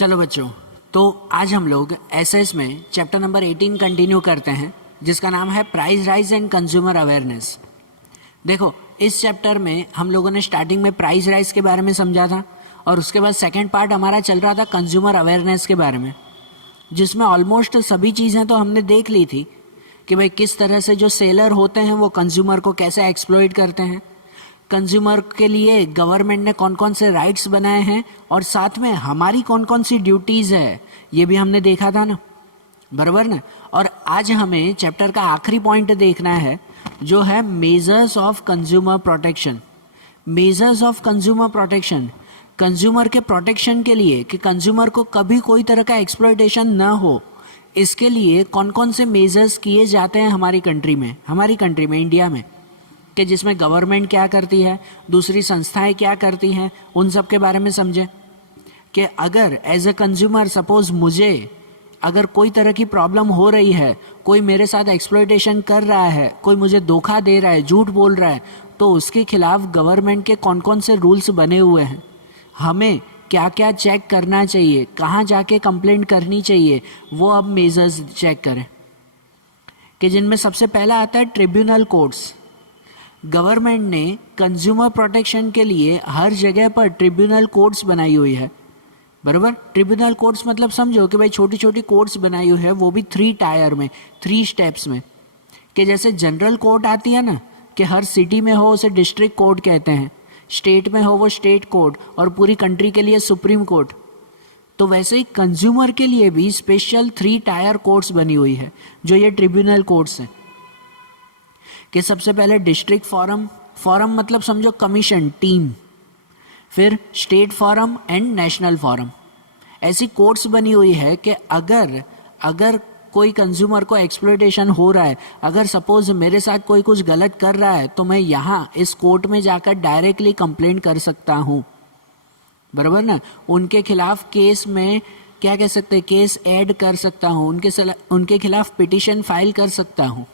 चलो बच्चों, तो आज हम लोग एसएस में चैप्टर नंबर 18 कंटिन्यू करते हैं, जिसका नाम है price rise and consumer awareness. देखो, इस चैप्टर में हम लोगों ने स्टार्टिंग में प्राइस राइज के बारे में समझा था और उसके बाद सेकंड पार्ट हमारा चल रहा था कंज्यूमर अवेयरनेस के बारे में, जिसमें ऑलमोस्ट सभी चीज़ें तो हमने देख ली थी कि भाई किस तरह से जो सेलर होते हैं वो कंज्यूमर को कैसे एक्सप्लॉइट करते हैं, कंज्यूमर के लिए गवर्नमेंट ने कौन कौन से राइट्स बनाए हैं और साथ में हमारी कौन कौन सी ड्यूटीज़ है, ये भी हमने देखा था ना, बराबर ना। और आज हमें चैप्टर का आखिरी पॉइंट देखना है, जो है measures of consumer protection. Measures of consumer protection, consumer के प्रोटेक्शन के लिए कि कंज्यूमर को कभी कोई तरह का एक्सप्लॉयटेशन ना हो, इसके लिए कौन कौन से मेजर्स किए जाते हैं हमारी कंट्री में इंडिया में, कि जिसमें गवर्नमेंट क्या करती है, दूसरी संस्थाएं क्या करती हैं, उन सब के बारे में समझें। कि अगर एज ए कंज्यूमर सपोज मुझे अगर कोई तरह की प्रॉब्लम हो रही है, कोई मेरे साथ एक्सप्लॉयटेशन कर रहा है, कोई मुझे धोखा दे रहा है, झूठ बोल रहा है, तो उसके खिलाफ गवर्नमेंट के कौन कौन से रूल्स बने हुए हैं, हमें क्या क्या चेक करना चाहिए, कहाँ जाके कंप्लेंट करनी चाहिए, वो अब मेजर्स चेक करें। कि जिनमें सबसे पहला आता है ट्रिब्यूनल कोर्ट्स। गवर्नमेंट ने कंज्यूमर प्रोटेक्शन के लिए हर जगह पर ट्रिब्यूनल कोर्ट्स बनाई हुई है, बराबर। ट्रिब्यूनल कोर्ट्स मतलब समझो कि भाई छोटी छोटी कोर्ट्स बनाई हुई है, वो भी 3 टायर में, 3 स्टेप्स में। कि जैसे जनरल कोर्ट आती है ना, कि हर सिटी में हो उसे डिस्ट्रिक्ट कोर्ट कहते हैं, स्टेट में हो वो स्टेट कोर्ट, और पूरी कंट्री के लिए सुप्रीम कोर्ट। तो वैसे ही कंज्यूमर के लिए भी स्पेशल 3 टायर कोर्ट्स बनी हुई है, जो ये ट्रिब्यूनल कोर्ट्स हैं। कि सबसे पहले डिस्ट्रिक्ट फॉरम मतलब समझो कमीशन टीम, फिर state forum and national forum. ऐसी कोर्ट्स बनी हुई है कि अगर कोई कंज्यूमर को एक्सप्लॉयटेशन हो रहा है, अगर सपोज मेरे साथ कोई कुछ गलत कर रहा है, तो मैं यहाँ इस कोर्ट में जाकर डायरेक्टली कंप्लेंट कर सकता हूँ, बराबर ना। उनके खिलाफ केस में क्या कह सकते हैं, केस ऐड कर सकता हूँ, उनके खिलाफ पिटिशन फाइल कर सकता हूँ,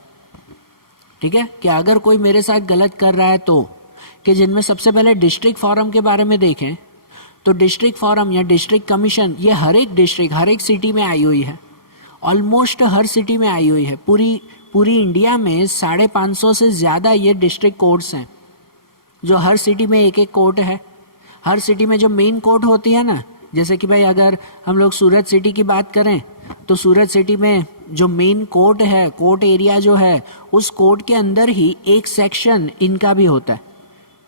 ठीक है। कि अगर कोई मेरे साथ गलत कर रहा है तो, कि जिनमें सबसे पहले डिस्ट्रिक्ट फॉरम के बारे में देखें तो डिस्ट्रिक्ट फॉरम या डिस्ट्रिक्ट कमीशन ये हर एक सिटी में आई हुई है, ऑलमोस्ट हर सिटी में आई हुई है। पूरी इंडिया में 550 से ज़्यादा ये डिस्ट्रिक्ट कोर्ट्स हैं, जो हर सिटी में एक एक कोर्ट है। हर सिटी में जो मेन कोर्ट होती है ना, जैसे कि भाई अगर हम लोग सूरत सिटी की बात करें तो सूरत सिटी में जो मेन कोर्ट है, कोर्ट एरिया जो है, उस कोर्ट के अंदर ही एक सेक्शन इनका भी होता है,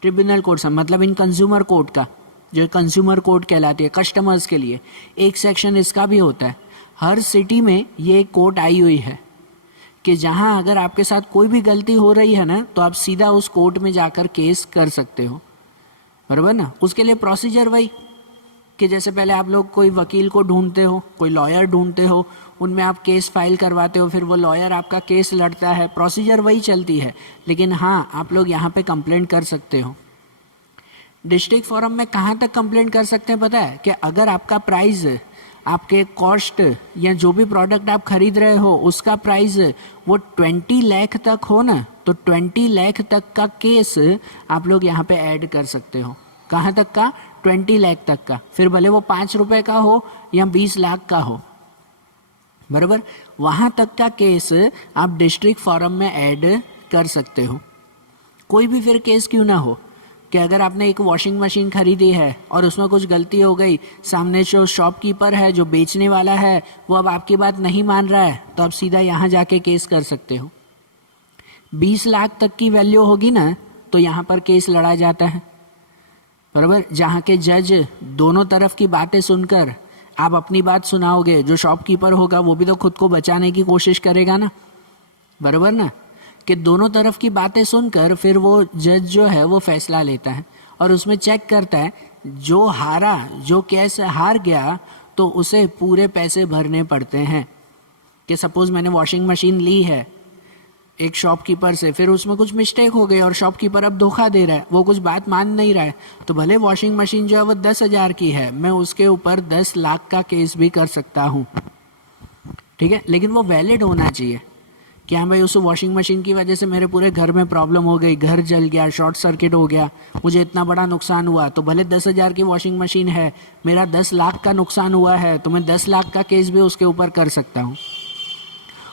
ट्रिब्यूनल कोर्ट मतलब इन कंज्यूमर कोर्ट का, जो कंज्यूमर कोर्ट कहलाती है, कस्टमर्स के लिए एक सेक्शन इसका भी होता है। हर सिटी में ये कोर्ट आई हुई है कि जहां अगर आपके साथ कोई भी गलती हो रही है ना, तो आप सीधा उस कोर्ट में जाकर केस कर सकते हो, बराबर ना। उसके लिए प्रोसीजर वही कि जैसे पहले आप लोग कोई वकील को ढूंढते हो, कोई लॉयर ढूंढते हो, उनमें आप केस फाइल करवाते हो, फिर वो लॉयर आपका केस लड़ता है, प्रोसीजर वही चलती है। लेकिन हाँ, आप लोग यहाँ पे कंप्लेंट कर सकते हो। डिस्ट्रिक्ट फोरम में कहाँ तक कंप्लेंट कर सकते हैं पता है? कि अगर आपका प्राइस, आपके कॉस्ट या जो भी प्रोडक्ट आप खरीद रहे हो उसका प्राइस वो 20 लाख तक हो ना, तो 20 लाख तक का केस आप लोग यहाँ पे ऐड कर सकते हो। कहाँ तक का? 20 लाख तक का। फिर भले वो 5 रुपए का हो या 20 लाख का हो, बराबर, वहाँ तक का केस आप डिस्ट्रिक्ट फॉरम में ऐड कर सकते हो। कोई भी फिर केस क्यों ना हो, कि अगर आपने एक वॉशिंग मशीन खरीदी है और उसमें कुछ गलती हो गई, सामने जो शॉपकीपर है, जो बेचने वाला है, वो अब आपकी बात नहीं मान रहा है, तो आप सीधा यहाँ जाके केस कर सकते हो। 20 लाख तक की वैल्यू होगी ना, तो यहाँ पर केस लड़ा जाता है, बराबर। जहाँ के जज दोनों तरफ की बातें सुनकर आप अपनी बात सुनाओगे, जो शॉपकीपर होगा वो भी तो खुद को बचाने की कोशिश करेगा ना, बराबर ना। कि दोनों तरफ की बातें सुनकर फिर वो जज जो है वो फैसला लेता है और उसमें चेक करता है, जो हारा, जो केस हार गया, तो उसे पूरे पैसे भरने पड़ते हैं। कि सपोज मैंने वॉशिंग मशीन ली है एक शॉपकीपर से, फिर उसमें कुछ मिस्टेक हो गई और शॉपकीपर अब धोखा दे रहा है, वो कुछ बात मान नहीं रहा है, तो भले वॉशिंग मशीन जो है वो 10,000 की है, मैं उसके ऊपर 10 लाख का केस भी कर सकता हूँ, ठीक है। लेकिन वो वैलिड होना चाहिए, कि हाँ भाई उस वॉशिंग मशीन की वजह से मेरे पूरे घर में प्रॉब्लम हो गई, घर जल गया, शॉर्ट सर्किट हो गया, मुझे इतना बड़ा नुकसान हुआ, तो भले 10,000 की वॉशिंग मशीन है, मेरा 10 लाख का नुकसान हुआ है, तो मैं 10 लाख का केस भी उसके ऊपर कर सकता हूँ।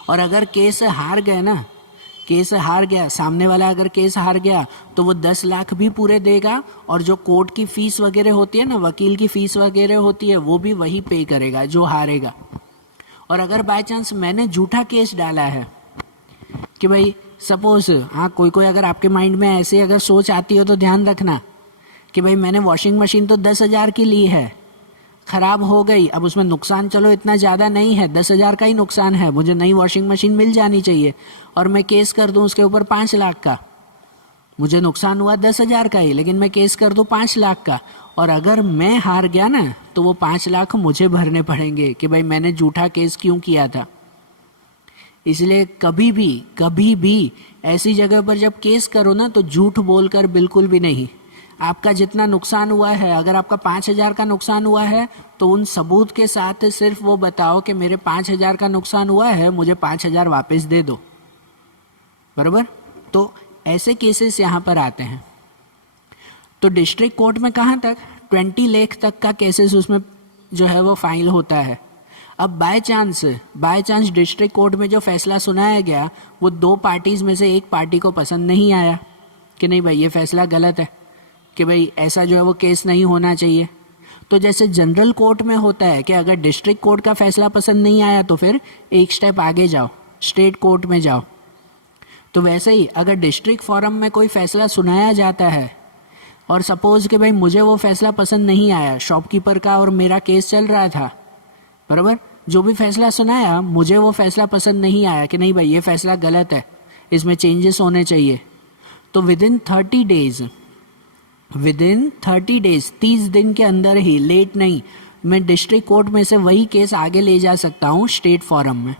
और अगर केस हार गए ना, केस हार गया, सामने वाला अगर केस हार गया तो वो 10 लाख भी पूरे देगा, और जो कोर्ट की फीस वगैरह होती है ना, वकील की फीस वगैरह होती है, वो भी वही पे करेगा जो हारेगा। और अगर बाय चांस मैंने झूठा केस डाला है कि भाई सपोज, हाँ कोई कोई अगर आपके माइंड में ऐसे अगर सोच आती हो तो ध्यान रखना कि भाई मैंने वॉशिंग मशीन तो 10,000 की ली है, ख़राब हो गई, अब उसमें नुकसान चलो इतना ज़्यादा नहीं है, 10,000 का ही नुकसान है, मुझे नई वॉशिंग मशीन मिल जानी चाहिए, और मैं केस कर दूं उसके ऊपर 5 लाख का। मुझे नुकसान हुआ 10,000 का ही, लेकिन मैं केस कर दूं 5 लाख का, और अगर मैं हार गया ना तो वो 5 लाख मुझे भरने पड़ेंगे कि भाई मैंने झूठा केस क्यों किया था। इसलिए कभी भी ऐसी जगह पर जब केस करो ना तो झूठ बोलकर बिल्कुल भी नहीं। आपका जितना नुकसान हुआ है, अगर आपका 5,000 का नुकसान हुआ है तो उन सबूत के साथ सिर्फ वो बताओ कि मेरे 5,000 का नुकसान हुआ है, मुझे 5,000 वापस दे दो, बराबर। तो ऐसे केसेस यहाँ पर आते हैं। तो डिस्ट्रिक्ट कोर्ट में कहाँ तक 20 लाख तक का केसेस उसमें जो है वो फाइल होता है। अब बाय चांस डिस्ट्रिक्ट कोर्ट में जो फैसला सुनाया गया वो 2 पार्टीज में से एक पार्टी को पसंद नहीं आया कि नहीं भाई ये फैसला गलत है, कि भाई ऐसा जो है वो केस नहीं होना चाहिए। तो जैसे जनरल कोर्ट में होता है कि अगर डिस्ट्रिक्ट कोर्ट का फैसला पसंद नहीं आया तो फिर एक स्टेप आगे जाओ, स्टेट कोर्ट में जाओ। तो वैसे ही अगर डिस्ट्रिक्ट फोरम में कोई फैसला सुनाया जाता है और सपोज कि भाई मुझे वो फैसला पसंद नहीं आया, शॉपकीपर का और मेरा केस चल रहा था, बराबर, जो भी फैसला सुनाया मुझे वो फैसला पसंद नहीं आया कि नहीं भाई ये फैसला गलत है, इसमें चेंजेस होने चाहिए, तो विदिन 30 डेज 30 दिन के अंदर ही, लेट नहीं, मैं डिस्ट्रिक्ट कोर्ट में से वही केस आगे ले जा सकता हूँ स्टेट फोरम में,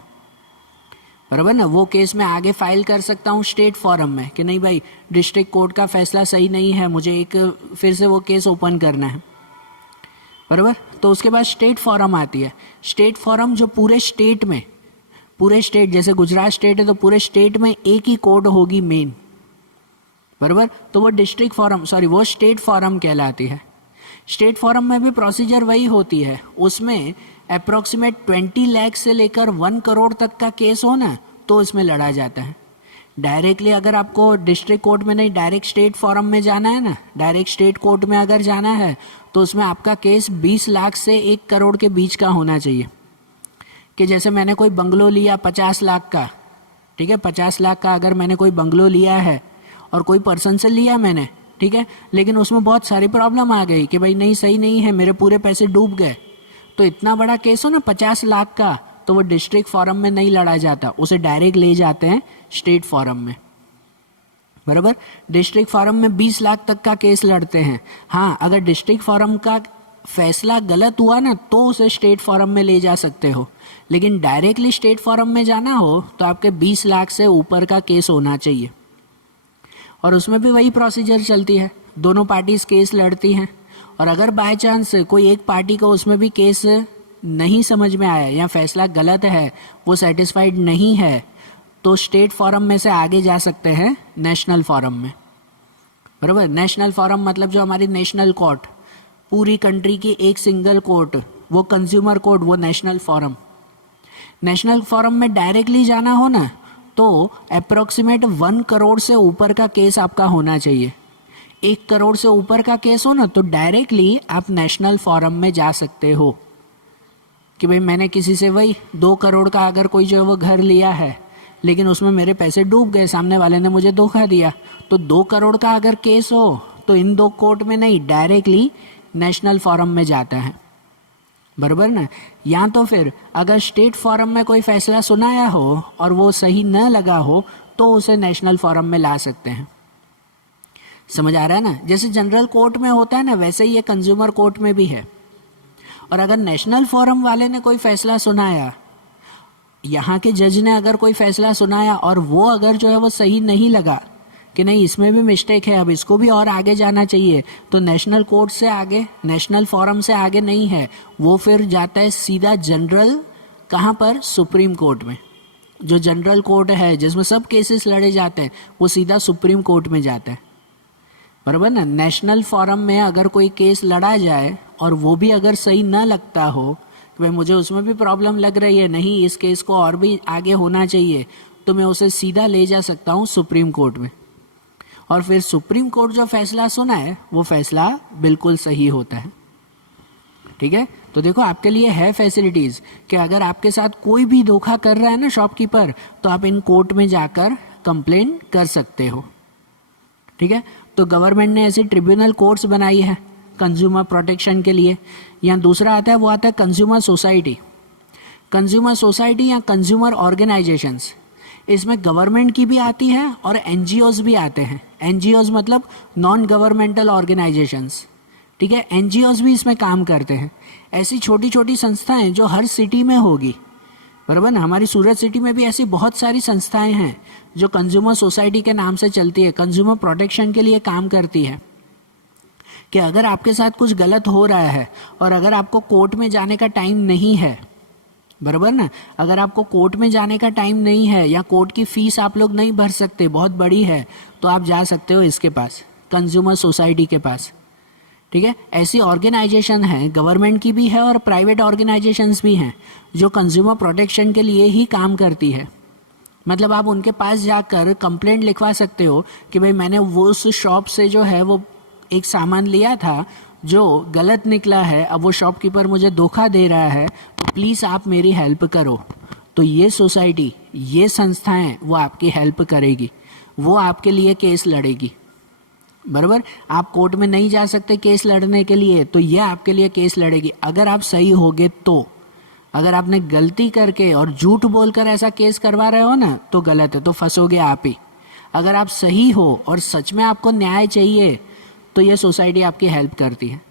बराबर ना। वो केस मैं आगे फाइल कर सकता हूँ स्टेट फोरम में कि नहीं भाई डिस्ट्रिक्ट कोर्ट का फैसला सही नहीं है, मुझे एक फिर से वो केस ओपन करना है, बराबर। तो उसके बाद स्टेट फोरम आती है। स्टेट फोरम जो पूरे स्टेट, जैसे गुजरात स्टेट है तो पूरे स्टेट में एक ही कोर्ट होगी मेन, बराबर। तो वो वो स्टेट फोरम कहलाती है। स्टेट फोरम में भी प्रोसीजर वही होती है, उसमें अप्रॉक्सीमेट 20 लाख से लेकर 1 करोड़ तक का केस हो ना तो इसमें लड़ा जाता है। डायरेक्टली अगर आपको डिस्ट्रिक्ट कोर्ट में नहीं, डायरेक्ट स्टेट फोरम में जाना है ना, डायरेक्ट स्टेट कोर्ट में अगर जाना है तो उसमें आपका केस 20 लाख से 1 करोड़ के बीच का होना चाहिए। कि जैसे मैंने कोई बंगलो लिया 50 लाख का, ठीक है, 50 लाख का अगर मैंने कोई बंगलो लिया है और कोई पर्सन से लिया मैंने, ठीक है, लेकिन उसमें बहुत सारी प्रॉब्लम आ गई कि भाई नहीं सही नहीं है, मेरे पूरे पैसे डूब गए, तो इतना बड़ा केस हो ना 50 लाख का, तो वो डिस्ट्रिक्ट फोरम में नहीं लड़ा जाता, उसे डायरेक्ट ले जाते हैं स्टेट फोरम में, बराबर। डिस्ट्रिक्ट फोरम में 20 लाख तक का केस लड़ते हैं। हाँ, अगर डिस्ट्रिक्ट फोरम का फैसला गलत हुआ ना तो उसे स्टेट फोरम में ले जा सकते हो, लेकिन डायरेक्टली स्टेट फोरम में जाना हो तो आपके 20 लाख से ऊपर का केस होना चाहिए। और उसमें भी वही प्रोसीजर चलती है, दोनों पार्टीज केस लड़ती हैं, और अगर बाय चांस कोई एक पार्टी को उसमें भी केस नहीं समझ में आया या फैसला गलत है, वो सेटिस्फाइड नहीं है, तो स्टेट फोरम में से आगे जा सकते हैं नेशनल फोरम में, बराबर। नेशनल फोरम मतलब जो हमारी नेशनल कोर्ट, पूरी कंट्री की एक सिंगल कोर्ट, वो कंज्यूमर कोर्ट, वो नेशनल फोरम। नेशनल फोरम में डायरेक्टली जाना हो ना तो अप्रॉक्सीमेट 1 करोड़ से ऊपर का केस आपका होना चाहिए। 1 करोड़ से ऊपर का केस हो ना तो डायरेक्टली आप नेशनल फोरम में जा सकते हो कि भाई मैंने किसी से वही 2 करोड़ का अगर कोई जो है वो घर लिया है, लेकिन उसमें मेरे पैसे डूब गए, सामने वाले ने मुझे धोखा दिया, तो 2 करोड़ का अगर केस हो तो इन 2 कोर्ट में नहीं, डायरेक्टली नेशनल फोरम में जाता है, बराबर ना। या तो फिर अगर स्टेट फोरम में कोई फैसला सुनाया हो और वो सही न लगा हो तो उसे नेशनल फोरम में ला सकते हैं। समझ आ रहा है ना। जैसे जनरल कोर्ट में होता है ना, वैसे ही ये कंज्यूमर कोर्ट में भी है। और अगर नेशनल फोरम वाले ने कोई फैसला सुनाया, यहाँ के जज ने अगर कोई फैसला सुनाया और वो अगर जो है वो सही नहीं लगा कि नहीं इसमें भी मिस्टेक है, अब इसको भी और आगे जाना चाहिए, तो नेशनल कोर्ट से आगे, नेशनल फोरम से आगे नहीं है, वो फिर जाता है सीधा जनरल, कहाँ पर, सुप्रीम कोर्ट में। जो जनरल कोर्ट है जिसमें सब केसेस लड़े जाते हैं वो सीधा सुप्रीम कोर्ट में जाता है, बराबर ना। नेशनल फोरम में अगर कोई केस लड़ा जाए और वो भी अगर सही ना लगता हो कि भाई मुझे उसमें भी प्रॉब्लम लग रही है, नहीं इस केस को और भी आगे होना चाहिए, तो मैं उसे सीधा ले जा सकता हूँ सुप्रीम कोर्ट में, और फिर सुप्रीम कोर्ट जो फैसला सुना है वो फैसला बिल्कुल सही होता है, ठीक है। तो देखो आपके लिए है फैसिलिटीज़ कि अगर आपके साथ कोई भी धोखा कर रहा है ना शॉपकीपर, तो आप इन कोर्ट में जाकर कंप्लेन कर सकते हो, ठीक है। तो गवर्नमेंट ने ऐसे ट्रिब्यूनल कोर्ट्स बनाई है कंज्यूमर प्रोटेक्शन के लिए। यहाँ दूसरा आता है, वो आता है कंज्यूमर सोसाइटी। कंज्यूमर सोसाइटी या कंज्यूमर ऑर्गेनाइजेशंस, इसमें गवर्नमेंट की भी आती है और एनजीओज भी आते हैं। एनजीओज मतलब नॉन गवर्नमेंटल ऑर्गेनाइजेशंस, ठीक है। एनजीओज भी इसमें काम करते हैं। ऐसी छोटी छोटी संस्थाएं जो हर सिटी में होगी, बराबर ना। हमारी सूरत सिटी में भी ऐसी बहुत सारी संस्थाएं हैं जो कंज्यूमर सोसाइटी के नाम से चलती है, कंज्यूमर प्रोटेक्शन के लिए काम करती है। कि अगर आपके साथ कुछ गलत हो रहा है और अगर आपको कोर्ट में जाने का टाइम नहीं है, बराबर ना, अगर आपको कोर्ट में जाने का टाइम नहीं है या कोर्ट की फीस आप लोग नहीं भर सकते, बहुत बड़ी है, तो आप जा सकते हो इसके पास, कंज्यूमर सोसाइटी के पास, ठीक है। ऐसी ऑर्गेनाइजेशन है, गवर्नमेंट की भी है और प्राइवेट ऑर्गेनाइजेशंस भी हैं जो कंज्यूमर प्रोटेक्शन के लिए ही काम करती है। मतलब आप उनके पास जाकर कंप्लेंट लिखवा सकते हो कि भाई मैंने वो उस शॉप से जो है वो एक सामान लिया था जो गलत निकला है, अब वो शॉपकीपर मुझे धोखा दे रहा है, तो प्लीज़ आप मेरी हेल्प करो। तो ये सोसाइटी, ये संस्थाएं वो आपकी हेल्प करेगी, वो आपके लिए केस लड़ेगी, बराबर। आप कोर्ट में नहीं जा सकते केस लड़ने के लिए, तो ये आपके लिए केस लड़ेगी। अगर आप सही होगे तो, अगर आपने गलती करके और झूठ बोलकर ऐसा केस करवा रहे हो ना, तो गलत है, तो फंसोगे आप ही। अगर आप सही हो और सच में आपको न्याय चाहिए, तो ये सोसाइटी आपकी हेल्प करती है।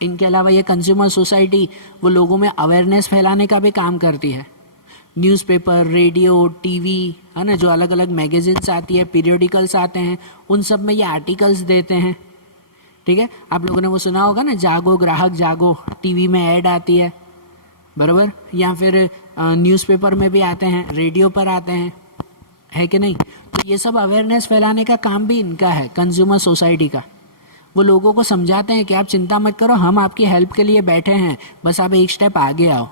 इनके अलावा ये कंज्यूमर सोसाइटी वो लोगों में अवेयरनेस फैलाने का भी काम करती है। न्यूज़पेपर, रेडियो, टीवी, है ना, जो अलग अलग मैगजीन्स आती है, पीरियडिकल्स आते हैं, उन सब में ये आर्टिकल्स देते हैं, ठीक है। आप लोगों ने वो सुना होगा ना, जागो ग्राहक जागो, टीवी में ऐड आती है, बराबर। या फिर न्यूज़पेपर में भी आते हैं, रेडियो पर आते हैं, है कि नहीं। तो ये सब अवेयरनेस फैलाने का काम भी इनका है, कंज्यूमर सोसाइटी का। वो लोगों को समझाते हैं कि आप चिंता मत करो, हम आपकी हेल्प के लिए बैठे हैं, बस आप एक स्टेप आगे आओ,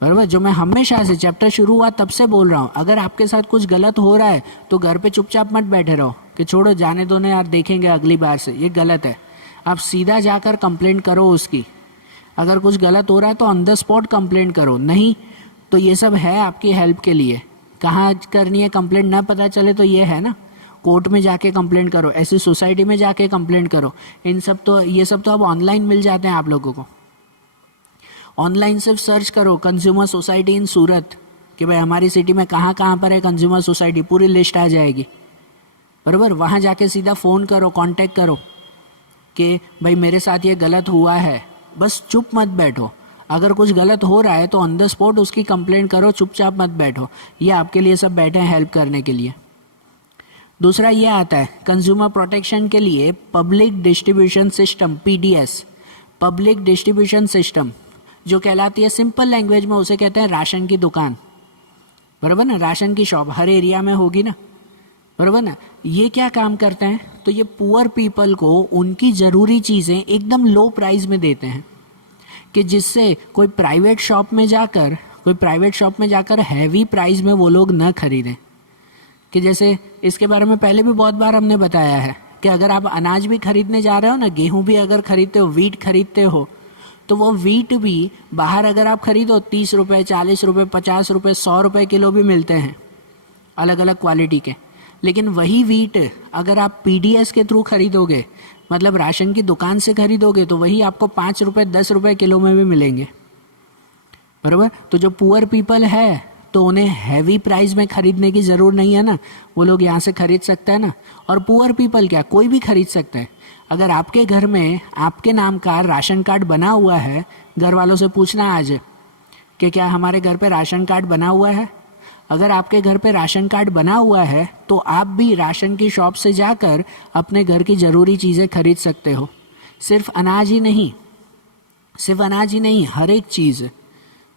बराबर। जो मैं हमेशा से चैप्टर शुरू हुआ तब से बोल रहा हूँ, अगर आपके साथ कुछ गलत हो रहा है तो घर पे चुपचाप मत बैठे रहो कि छोड़ो जाने दो ना यार, देखेंगे अगली बार से, ये गलत है। आप सीधा जाकर कंप्लेंट करो उसकी। अगर कुछ गलत हो रहा है तो ऑन द स्पॉट कंप्लेंट करो, नहीं तो ये सब है आपकी हेल्प के लिए। कहाँ करनी है कंप्लेंट ना पता चले तो ये है ना, कोर्ट में जाके कंप्लेंट करो, ऐसी सोसाइटी में जाके कंप्लेंट करो। इन सब तो ये सब तो अब ऑनलाइन मिल जाते हैं आप लोगों को। ऑनलाइन सिर्फ सर्च करो कंज्यूमर सोसाइटी इन सूरत, कि भाई हमारी सिटी में कहाँ कहाँ पर है कंज्यूमर सोसाइटी, पूरी लिस्ट आ जाएगी, बराबर। वहाँ जाके सीधा फ़ोन करो, कांटेक्ट करो कि भाई मेरे साथ ये गलत हुआ है। बस चुप मत बैठो, अगर कुछ गलत हो रहा है तो ऑन द स्पॉट उसकी कंप्लेंट करो, चुपचाप मत बैठो। ये आपके लिए सब बैठे हैं हेल्प करने के लिए। दूसरा ये आता है कंज्यूमर प्रोटेक्शन के लिए public distribution system, PDS, public distribution system, जो कहलाती है सिंपल लैंग्वेज में उसे कहते हैं राशन की दुकान, बराबर ना। राशन की शॉप हर एरिया में होगी ना, बराबर ना। ये क्या काम करते हैं, तो ये पुअर पीपल को उनकी ज़रूरी चीज़ें एकदम लो प्राइस में देते हैं, कि जिससे कोई प्राइवेट शॉप में जाकर हैवी प्राइस में वो लोग न खरीदें। कि जैसे इसके बारे में पहले भी बहुत बार हमने बताया है कि अगर आप अनाज भी खरीदने जा रहे हो ना, गेहूं भी अगर खरीदते हो, वीट खरीदते हो, तो वो वीट भी बाहर अगर आप खरीदो 30 रुपये, 40 रुपये, 50 रुपये, 100 रुपये किलो भी मिलते हैं अलग अलग क्वालिटी के। लेकिन वही वीट अगर आप पीडीएस के थ्रू खरीदोगे, मतलब राशन की दुकान से खरीदोगे, तो वही आपको 5 रुपये, 10 रुपये किलो में भी मिलेंगे, बराबर। तो जो पुअर पीपल है तो उन्हें हैवी प्राइस में खरीदने की ज़रूरत नहीं है ना, वो लोग यहाँ से खरीद सकते हैं ना। और पुअर पीपल क्या, कोई भी खरीद सकता है। अगर आपके घर में आपके नाम का राशन कार्ड बना हुआ है, घर वालों से पूछना आज कि क्या हमारे घर पे राशन कार्ड बना हुआ है। अगर आपके घर पे राशन कार्ड बना हुआ है तो आप भी राशन की शॉप से जाकर अपने घर की ज़रूरी चीज़ें खरीद सकते हो। सिर्फ अनाज ही नहीं, हर एक चीज़,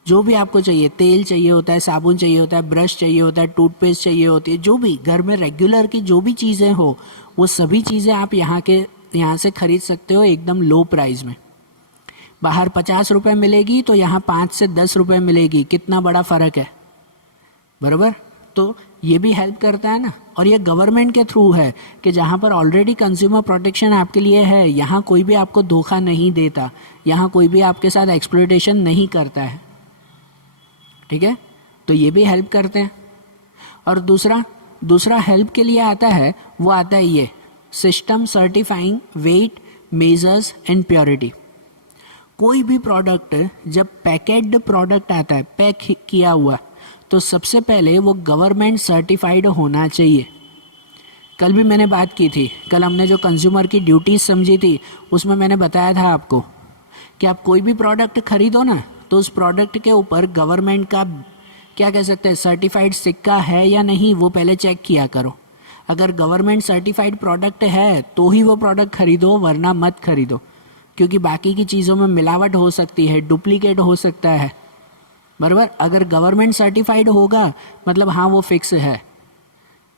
जो भी आपको चाहिए, तेल चाहिए होता है, साबुन चाहिए होता है, ब्रश चाहिए होता है, टूथपेस्ट चाहिए होती है, जो भी घर में रेगुलर की जो भी चीज़ें हो, वो सभी चीज़ें आप यहाँ से खरीद सकते हो एकदम लो प्राइस में। बाहर 50 रुपये मिलेगी तो यहाँ 5 से 10 रुपये मिलेगी, कितना बड़ा फ़र्क है, बराबर। तो ये भी हेल्प करता है ना। और ये गवर्नमेंट के थ्रू है कि जहाँ पर ऑलरेडी कंज्यूमर प्रोटेक्शन आपके लिए है, यहाँ कोई भी आपको धोखा नहीं देता, यहाँ कोई भी आपके साथ एक्सप्लॉइटेशन नहीं करता है, ठीक है। तो ये भी हेल्प करते हैं। और दूसरा हेल्प के लिए आता है, वो आता है ये system certifying weight, measures and purity. कोई भी प्रोडक्ट जब पैकेज्ड प्रोडक्ट आता है, पैक किया हुआ, तो सबसे पहले वो गवर्नमेंट सर्टिफाइड होना चाहिए। कल भी मैंने बात की थी, कल हमने जो कंज्यूमर की ड्यूटीज समझी थी, उसमें मैंने बताया था आपको कि आप कोई भी प्रोडक्ट खरीदो ना, तो उस प्रोडक्ट के ऊपर गवर्नमेंट का क्या कह सकते हैं, सर्टिफाइड सिक्का है या नहीं, वो पहले चेक किया करो। अगर गवर्नमेंट सर्टिफाइड प्रोडक्ट है तो ही वो प्रोडक्ट खरीदो, वरना मत खरीदो, क्योंकि बाकी की चीज़ों में मिलावट हो सकती है, डुप्लीकेट हो सकता है, बराबर। अगर गवर्नमेंट सर्टिफाइड होगा मतलब हाँ वो फिक्स है,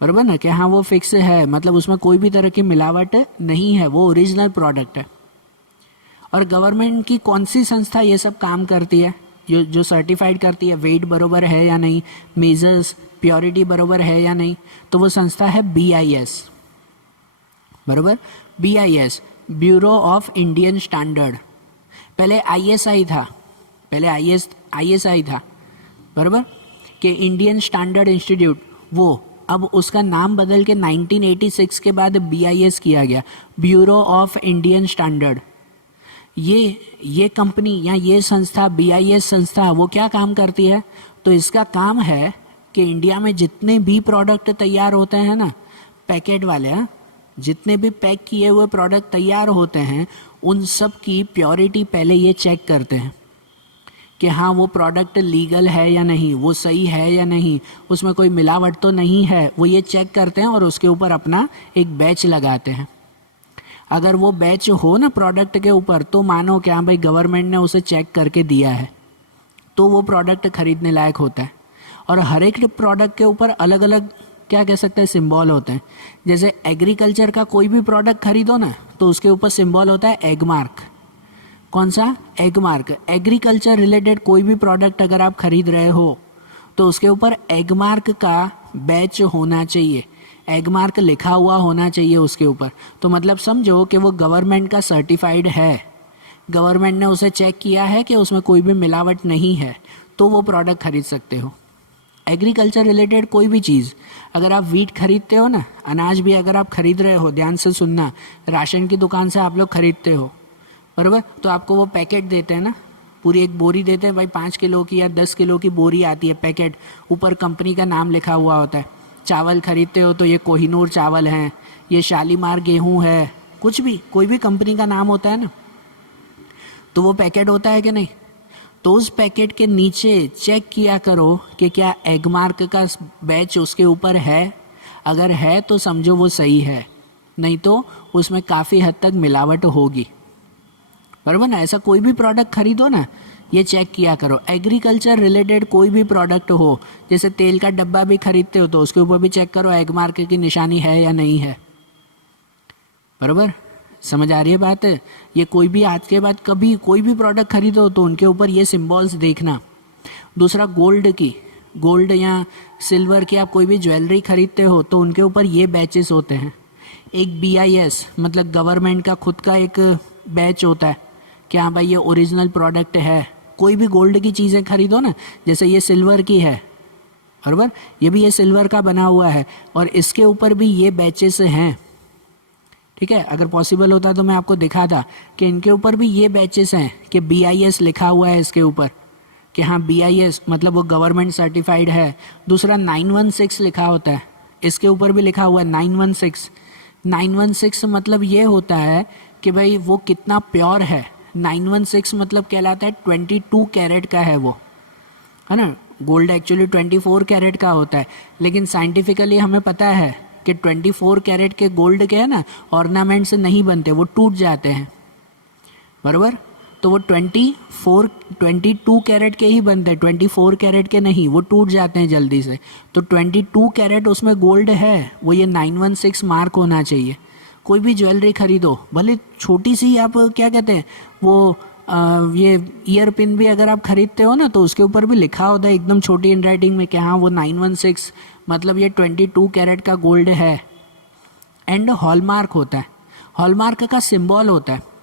बराबर ना, कि हाँ वो फिक्स है, मतलब उसमें कोई भी तरह की मिलावट नहीं है, वो ओरिजिनल प्रोडक्ट है। और गवर्नमेंट की कौन सी संस्था ये सब काम करती है, जो सर्टिफाइड करती है वेट बरोबर है या नहीं, मेजर्स प्योरिटी बरोबर है या नहीं, तो वो संस्था है BIS, बरोबर। BIS, bureau of Indian standard. पहले ISI था, पहले ISI था, बरोबर, कि इंडियन स्टैंडर्ड इंस्टीट्यूट, वो अब उसका नाम बदल के 1986 के बाद BIS किया गया, ब्यूरो ऑफ इंडियन स्टैंडर्ड। ये कंपनी या ये संस्था, BIS संस्था, वो क्या काम करती है, तो इसका काम है कि इंडिया में जितने भी प्रोडक्ट तैयार होते हैं ना, पैकेट वाले, जितने भी पैक किए हुए प्रोडक्ट तैयार होते हैं, उन सब की प्योरिटी पहले ये चेक करते हैं कि हाँ वो प्रोडक्ट लीगल है या नहीं, वो सही है या नहीं, उसमें कोई मिलावट तो नहीं है, वो ये चेक करते हैं और उसके ऊपर अपना एक बैच लगाते हैं। अगर वो बैच हो ना प्रोडक्ट के ऊपर, तो मानो क्या भाई गवर्नमेंट ने उसे चेक करके दिया है, तो वो प्रोडक्ट खरीदने लायक होता है। और हर एक प्रोडक्ट के ऊपर अलग अलग क्या कह सकते हैं सिंबल होते हैं। जैसे एग्रीकल्चर का कोई भी प्रोडक्ट खरीदो ना, तो उसके ऊपर सिंबल होता है एग मार्क। कौन सा? Egg mark. एग्रीकल्चर रिलेटेड कोई भी प्रोडक्ट अगर आप खरीद रहे हो तो उसके ऊपर एग मार्क का बैच होना चाहिए, एग मार्क लिखा हुआ होना चाहिए उसके ऊपर। तो मतलब समझो कि वो गवर्नमेंट का सर्टिफाइड है, गवर्नमेंट ने उसे चेक किया है कि उसमें कोई भी मिलावट नहीं है, तो वो प्रोडक्ट खरीद सकते हो। एग्रीकल्चर रिलेटेड कोई भी चीज़, अगर आप वीट खरीदते हो ना, अनाज भी अगर आप खरीद रहे हो, ध्यान से सुनना, राशन की दुकान से आप लोग खरीदते हो, बराबर, तो आपको वो पैकेट देते हैं ना, पूरी एक बोरी देते हैं भाई, 5 किलो की या 10 किलो की बोरी आती है पैकेट, ऊपर कंपनी का नाम लिखा हुआ होता है। चावल खरीदते हो तो ये कोहिनूर चावल हैं, ये शालीमार गेहूँ है, कुछ भी कोई भी कंपनी का नाम होता है ना, तो वो पैकेट होता है कि नहीं। तो उस पैकेट के नीचे चेक किया करो कि क्या एग मार्क का बैच उसके ऊपर है, अगर है तो समझो वो सही है, नहीं तो उसमें काफ़ी हद तक मिलावट होगी, बराबर ना। ऐसा कोई भी प्रोडक्ट खरीदो ना, ये चेक किया करो। एग्रीकल्चर रिलेटेड कोई भी प्रोडक्ट हो, जैसे तेल का डब्बा भी खरीदते हो तो उसके ऊपर भी चेक करो एग मार्क की निशानी है या नहीं है, बराबर। समझ आ रही है बात? ये कोई भी आज के बाद कभी कोई भी प्रोडक्ट खरीदो तो उनके ऊपर ये सिंबल्स देखना। दूसरा गोल्ड या सिल्वर की आप कोई भी ज्वेलरी खरीदते हो तो उनके ऊपर ये बैचेस होते हैं। एक BIS मतलब गवर्नमेंट का खुद का एक बैच होता है कि हाँ भाई ये ओरिजिनल प्रोडक्ट है। कोई भी गोल्ड की चीज़ें खरीदो ना, जैसे ये सिल्वर की है, बराबर, ये भी ये सिल्वर का बना हुआ है और इसके ऊपर भी ये बैचेस हैं, ठीक है। अगर पॉसिबल होता तो मैं आपको दिखाता कि इनके ऊपर भी ये बैचेस हैं कि BIS लिखा हुआ है इसके ऊपर कि हाँ BIS मतलब वो गवर्नमेंट सर्टिफाइड है। दूसरा 916 लिखा होता है, इसके ऊपर भी लिखा हुआ है 916 मतलब ये होता है कि भाई वो कितना प्योर है। 916 मतलब कहलाता है 22 कैरेट का है वो, है ना। गोल्ड एक्चुअली 24 कैरेट का होता है, लेकिन साइंटिफिकली हमें पता है कि 24 कैरेट के गोल्ड के है ना ऑर्नामेंट से नहीं बनते, वो टूट जाते हैं, बराबर। तो तो वो 22 कैरेट के ही बनते हैं, 24 कैरेट के नहीं, वो टूट जाते हैं जल्दी से। तो 22 कैरेट उसमें गोल्ड है, वो ये 916 मार्क होना चाहिए। कोई भी ज्वेलरी खरीदो, भले छोटी सी आप क्या कहते हैं वो ये ईयर पिन भी अगर आप खरीदते हो ना, तो उसके ऊपर भी लिखा होता है एकदम छोटी हैंड राइटिंग में कि हाँ वो 916 मतलब ये 22 कैरेट का गोल्ड है। एंड हॉलमार्क होता है, हॉलमार्क का सिंबल होता है,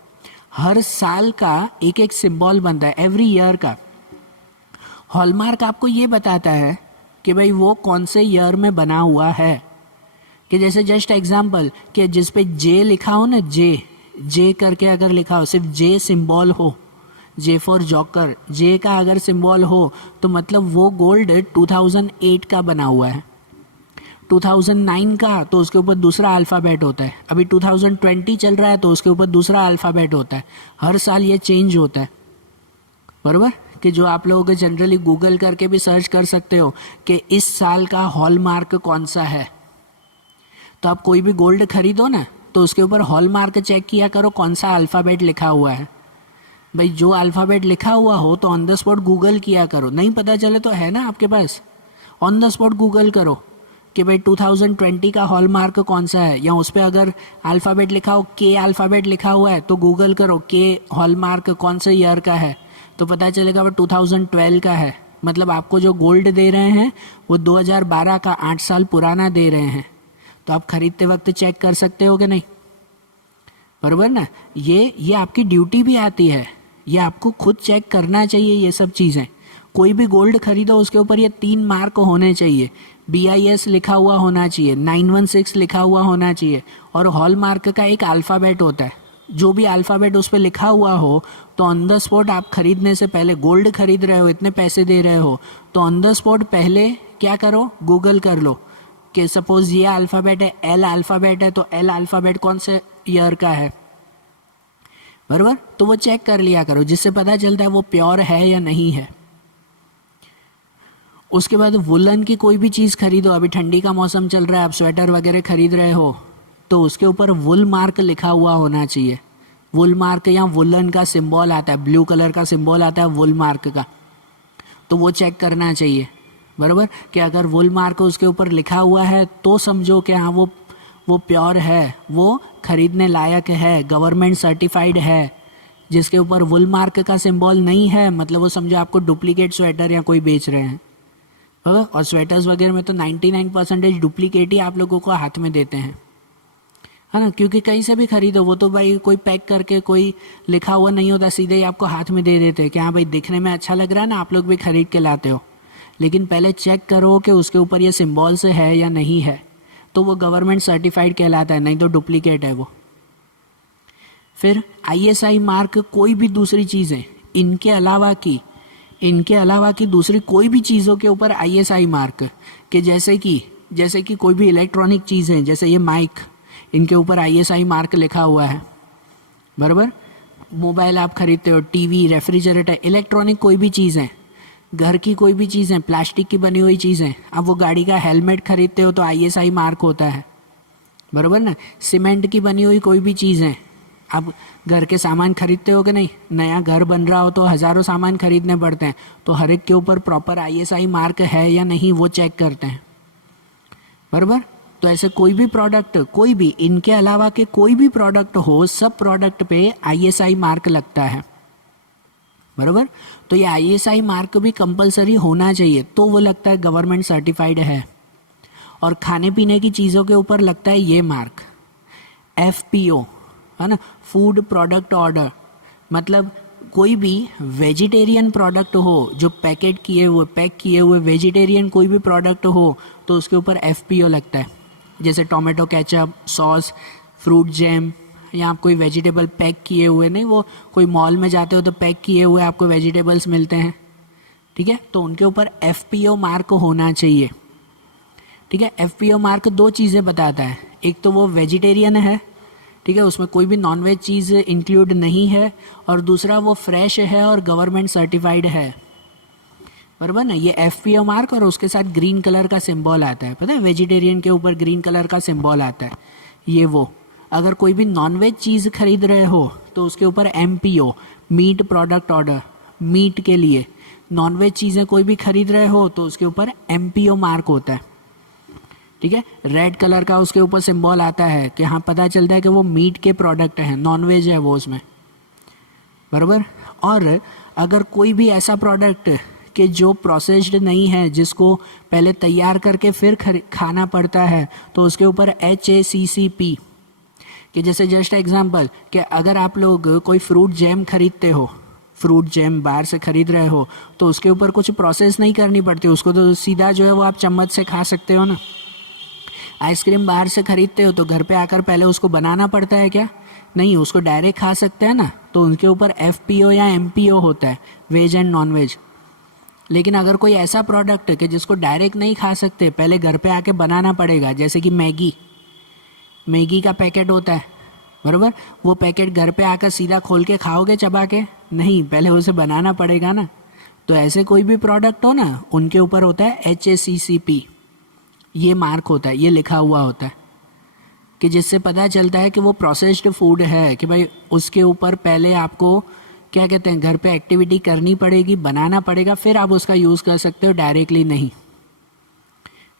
हर साल का एक एक सिंबल बनता है, एवरी ईयर का। हॉलमार्क आपको ये बताता है कि भाई वो कौन से ईयर में बना हुआ है। कि जैसे जस्ट एग्जांपल कि जिस पे जे लिखा हो ना, जे करके अगर लिखा हो, सिर्फ जे सिंबल हो, जे फॉर जॉकर, जे का अगर सिंबल हो तो मतलब वो गोल्ड 2008 का बना हुआ है। 2009 का तो उसके ऊपर दूसरा अल्फ़ाबेट होता है, अभी 2020 चल रहा है तो उसके ऊपर दूसरा अल्फ़ाबेट होता है। हर साल ये चेंज होता है, बराबर। कि जो आप लोग जनरली गूगल करके भी सर्च कर सकते हो कि इस साल का हॉलमार्क कौन सा है। तो आप कोई भी गोल्ड खरीदो ना, तो उसके ऊपर हॉलमार्क चेक किया करो कौन सा अल्फ़ाबेट लिखा हुआ है। भाई जो अल्फ़ाबेट लिखा हुआ हो तो ऑन द स्पॉट गूगल किया करो, नहीं पता चले तो है ना आपके पास, ऑन द स्पॉट गूगल करो कि भाई 2020 का हॉलमार्क कौन सा है। या उस पर अगर अल्फ़ाबेट लिखा हो, के अल्फ़ाबेट लिखा हुआ है, तो गूगल करो के हॉलमार्क कौन से ईयर का है, तो पता चलेगा वो 2012 का है। मतलब आपको जो गोल्ड दे रहे हैं वो 2012 का 8 साल पुराना दे रहे हैं। तो आप खरीदते वक्त चेक कर सकते हो कि नहीं, बराबर ना। ये आपकी ड्यूटी भी आती है, ये आपको खुद चेक करना चाहिए ये सब चीज़ें। कोई भी गोल्ड खरीदो उसके ऊपर ये 3 मार्क होने चाहिए, BIS लिखा हुआ होना चाहिए, 916 लिखा हुआ होना चाहिए, और हॉलमार्क का एक अल्फ़ाबेट होता है। जो भी अल्फ़ाबेट उस पर लिखा हुआ हो तो ऑन द स्पॉट आप खरीदने से पहले, गोल्ड खरीद रहे हो, इतने पैसे दे रहे हो, तो ऑन द स्पॉट पहले क्या करो, गूगल कर लो कि सपोज ये अल्फ़ाबेट है, L अल्फ़ाबेट है, तो L अल्फ़ाबेट कौन से ईयर का है, बराबर। तो वो चेक कर लिया करो, जिससे पता चलता है वो प्योर है या नहीं है। उसके बाद वुलन की कोई भी चीज़ खरीदो, अभी ठंडी का मौसम चल रहा है, आप स्वेटर वगैरह खरीद रहे हो, तो उसके ऊपर वुल मार्क लिखा हुआ होना चाहिए। वुल मार्क या वुलन का सिंबल आता है, ब्लू कलर का सिंबल आता है वुल मार्क का, तो वो चेक करना चाहिए, बराबर। कि अगर वुल मार्क उसके ऊपर लिखा हुआ है तो समझो कि हाँ वो प्योर है, वो खरीदने लायक है, गवर्नमेंट सर्टिफाइड है। जिसके ऊपर वुल मार्क का सिंबल नहीं है मतलब वो समझो आपको डुप्लीकेट स्वेटर या कोई बेच रहे हैं। और स्वेटर्स वगैरह में तो 99% डुप्लीकेट ही आप लोगों को हाथ में देते हैं, है ना। क्योंकि कहीं से भी खरीदो वो तो भाई कोई पैक करके कोई लिखा हुआ नहीं होता, सीधे ही आपको हाथ में दे देते हैं कि हाँ भाई दिखने में अच्छा लग रहा है ना, आप लोग भी खरीद के लाते हो। लेकिन पहले चेक करो कि उसके ऊपर ये सिंबल्स है या नहीं है, तो वो गवर्नमेंट सर्टिफाइड कहलाता है, नहीं तो डुप्लीकेट है वो। फिर ISI मार्क कोई भी दूसरी चीज़ें इनके अलावा की दूसरी कोई भी चीज़ों के ऊपर ISI मार्क, कि जैसे कि कोई भी इलेक्ट्रॉनिक चीज़ें, जैसे ये माइक, इनके ऊपर ISI मार्क लिखा हुआ है, बराबर। मोबाइल आप खरीदते हो, TV, रेफ्रिजरेटर, इलेक्ट्रॉनिक कोई भी चीज़ें, घर की कोई भी चीज़ें, प्लास्टिक की बनी हुई चीज़ें, अब वो गाड़ी का हेलमेट खरीदते हो तो ISI मार्क होता है, बराबर ना। सीमेंट की बनी हुई कोई भी चीज़ें, अब घर के सामान खरीदते हो कि नहीं, नया घर बन रहा हो तो हज़ारों सामान खरीदने पड़ते हैं, तो हर एक के ऊपर प्रॉपर ISI मार्क है या नहीं वो चेक करते हैं, बराबर। तो ऐसे कोई भी प्रोडक्ट, कोई भी इनके अलावा के कोई भी प्रोडक्ट हो, सब प्रोडक्ट पे ISI मार्क लगता है, बराबर। तो ये ISI मार्क भी कंपलसरी होना चाहिए, तो वो लगता है गवर्नमेंट सर्टिफाइड है। और खाने पीने की चीज़ों के ऊपर लगता है ये मार्क, FPO, है ना, फूड प्रोडक्ट ऑर्डर। मतलब कोई भी वेजिटेरियन प्रोडक्ट हो जो पैक किए हुए वेजिटेरियन कोई भी प्रोडक्ट हो तो उसके ऊपर FPO लगता है। जैसे tomato ketchup, sauce, fruit jam, या आप कोई वेजिटेबल पैक किए हुए, नहीं वो कोई मॉल में जाते हो तो पैक किए हुए आपको वेजिटेबल्स मिलते हैं, ठीक है, तो उनके ऊपर FPO मार्क होना चाहिए, ठीक है। FPO मार्क 2 चीज़ें बताता है, एक तो वो वेजिटेरियन है, ठीक है, उसमें कोई भी नॉनवेज चीज़ इंक्लूड नहीं है, और दूसरा वो फ्रेश है और गवर्नमेंट सर्टिफाइड है, बराबर ना। ये FPO मार्क और उसके साथ ग्रीन कलर का सिंबल आता है, पता है वेजिटेरियन के ऊपर ग्रीन कलर का सिंबल आता है, ये वो। अगर कोई भी नॉनवेज चीज़ खरीद रहे हो तो उसके ऊपर MPO, meat product order, meat के लिए नॉनवेज चीज़ें कोई भी खरीद रहे हो तो उसके ऊपर MPO मार्क होता है, ठीक है। रेड कलर का उसके ऊपर सिंबल आता है कि हाँ पता चलता है कि वो मीट के प्रोडक्ट हैं, नॉनवेज है वो उसमें, बराबर। और अगर कोई भी ऐसा प्रोडक्ट कि जो प्रोसेस्ड नहीं है, जिसको पहले तैयार करके फिर खाना पड़ता है, तो उसके ऊपर HACCP, कि जैसे जस्ट एग्जांपल कि अगर आप लोग कोई फ्रूट जैम खरीदते हो, फ्रूट जैम बाहर से खरीद रहे हो, तो उसके ऊपर कुछ प्रोसेस नहीं करनी पड़ती, उसको तो सीधा जो है वो आप चम्मच से खा सकते हो ना। आइसक्रीम बाहर से खरीदते हो तो घर पे आकर पहले उसको बनाना पड़ता है क्या? नहीं, उसको डायरेक्ट खा सकते हैं ना। तो उनके ऊपर FPO या MPO होता है, वेज एंड नॉन वेज। लेकिन अगर कोई ऐसा प्रोडक्ट है कि जिसको डायरेक्ट नहीं खा सकते, पहले घर पे आके बनाना पड़ेगा, जैसे कि मैगी का पैकेट होता है, बराबर। वो पैकेट घर पे आकर सीधा खोल के खाओगे चबा के? नहीं, पहले उसे बनाना पड़ेगा ना। तो ऐसे कोई भी प्रोडक्ट हो ना, उनके ऊपर होता है HACCP, ये मार्क होता है, ये लिखा हुआ होता है, कि जिससे पता चलता है कि वो प्रोसेस्ड फूड है, कि भाई उसके ऊपर पहले आपको क्या कहते हैं, घर पे एक्टिविटी करनी पड़ेगी, बनाना पड़ेगा, फिर आप उसका यूज़ कर सकते हो, डायरेक्टली नहीं,